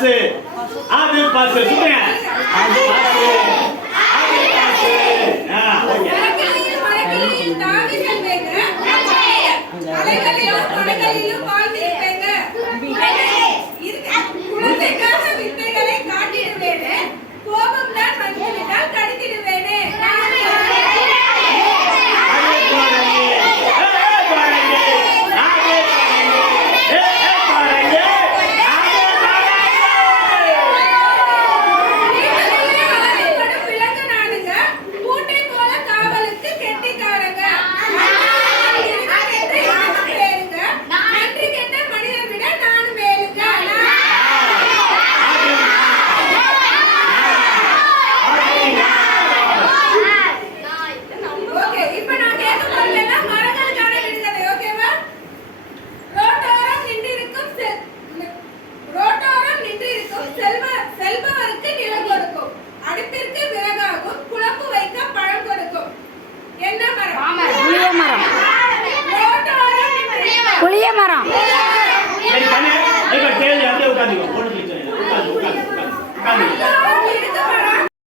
பாசு அது பாசு சொல்லுங்க அலைகளிலும் மலைகளிலும் புளிய மரம்.